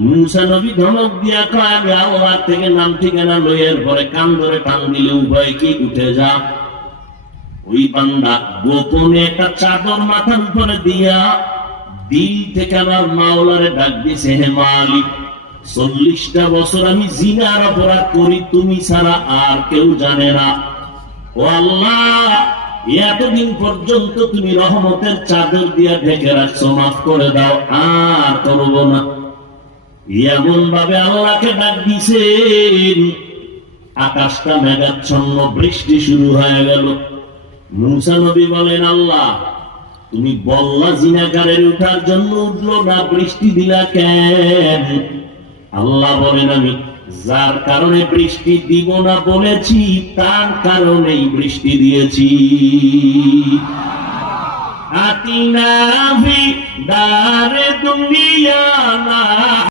মুসা নবী ধমক দিয়া কয়, আমি আল্লাহ থেকে নাম ঠিকানা লইয়ের পরে কান ধরে টান দিলে উভয় কি উঠে যা। ওই বান্দা গোপনে একটা চাদর মাথার উপরে দিয়া দিল থেকে আমার মাওলারে ডাক দিয়েছে, হে মালিক, 40টা বছর আমি জিনার অপরাধ করি, তুমি ছাড়া আর কেউ জানে না। ও আল্লাহ, এতদিন পর্যন্ত তুমি রহমতের চাদর দিয়া ঢেকে রাখছো, মাফ করে দাও, আর করব না। এমন ভাবে আল্লাহকে ডাক দিছেন, আকাশটা মেঘাচ্ছন্ন, বৃষ্টি শুরু হয়ে গেল। মুসা নবী বলেন, আল্লাহ তুমি বললা জিনাগারের উঠার জন্য উঠলো না, বৃষ্টি দিলা কেন? আল্লাহ বলেন, আমি যার কারণে বৃষ্টি দিব না বলেছি তার কারণেই বৃষ্টি দিয়েছি। আতিনা ফি দারে দুনিয়া না